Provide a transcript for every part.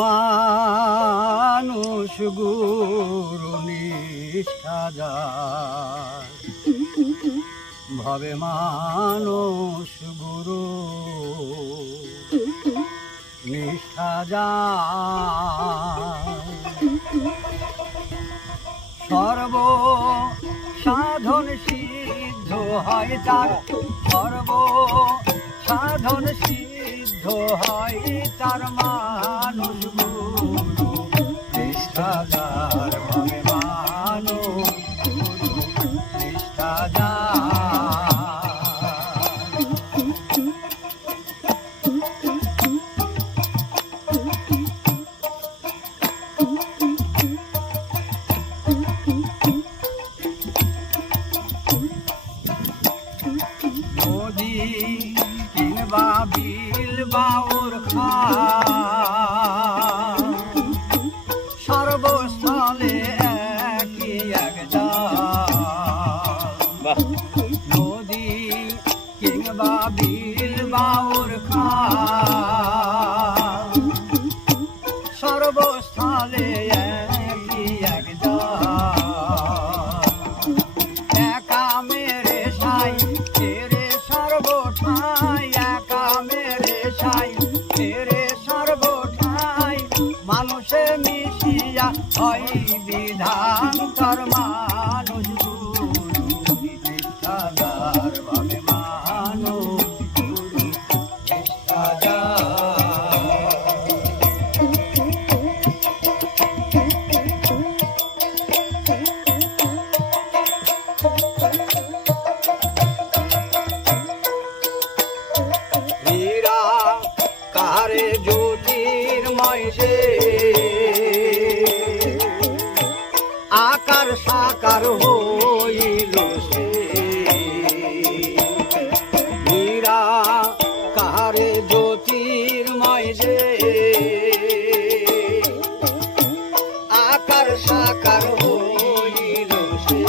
মানুষ গুরু নিষ্ঠা যায়, ভবে মানুষ গুরু নিষ্ঠা যায়। সর্ব সাধন সিদ্ধ হয় তার, সর্ব সাধন সিদ্ধ হয় তার, মানুষ গুরু নিষ্ঠা যার, ভবে মানুষ গুরু নিষ্ঠা যায়। নদী কিংবা বিল বাউর খাল, সর্বস্থলে একই এক জাল। নদী কিংবা বিল বাউর খাল, সর্বস্থলে একই এক জাল। একা মেরে সাই তেরে সর্বঠাই, একা মেরে সাই তেরে সর্বঠাই, মানুষে মিশিয়া হয় বিধান কর, মানুষ গুরু নিষ্ঠা যার, ভবে মানুষ গুরু নিষ্ঠা যার। হীরা কারে জ্যোতির্ময় সে, আকার সাকার হইল সে। হীরা কারে জ্যোতির্ময় সে, আকার সাকার হইল সে।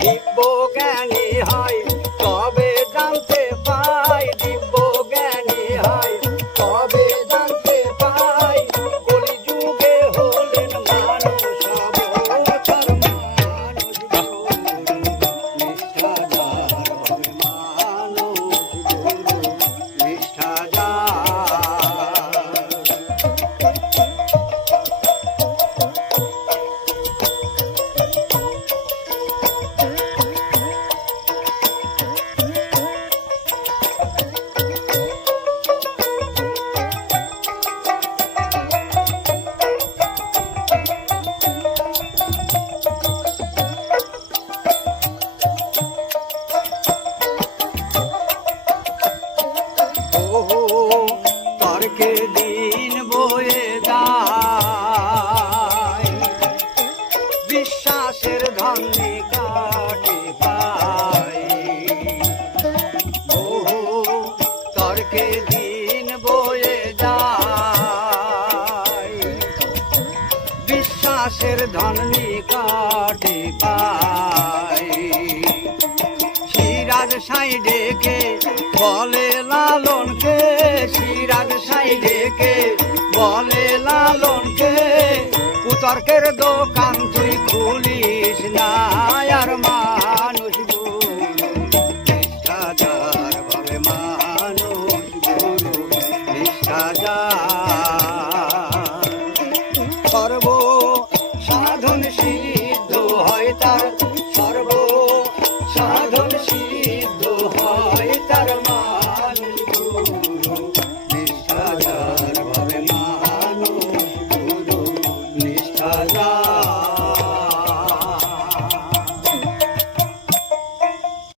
দিব্য জ্ঞানী হয় তবে জানতে পাই, দিব্য জ্ঞানী হয় তবে জানতে পাই, কলিযুগে হলেন মানুষ অবতার, মানুষ গুরু নিষ্ঠা যার, ভবে মানুষ গুরু নিষ্ঠা যার। তর্কে দিন বয়ে যায়, বিশ্বাসের ধনে কাটে পায়। বহু তর্কে দিন বয়ে যায়, বিশ্বাসের ধনে কাটে পায়। সিরাজ সাই ডেকে বলে লালনকে, সিরাজ সাই ডেকে বলে লালনকে, কুতর্কের দোকান তুই খুলিস না, আর মানুষ গুরু নিষ্ঠা যার, ভবে মানুষ গুরু নিষ্ঠা যার। সর্ব সাধন সিদ্ধ হয় তার, সর্ব সাধন সিদ্ধ হয় তার, মানুষ গুরু নিষ্ঠা যার, ভবে মানুষ গুরু নিষ্ঠা যার।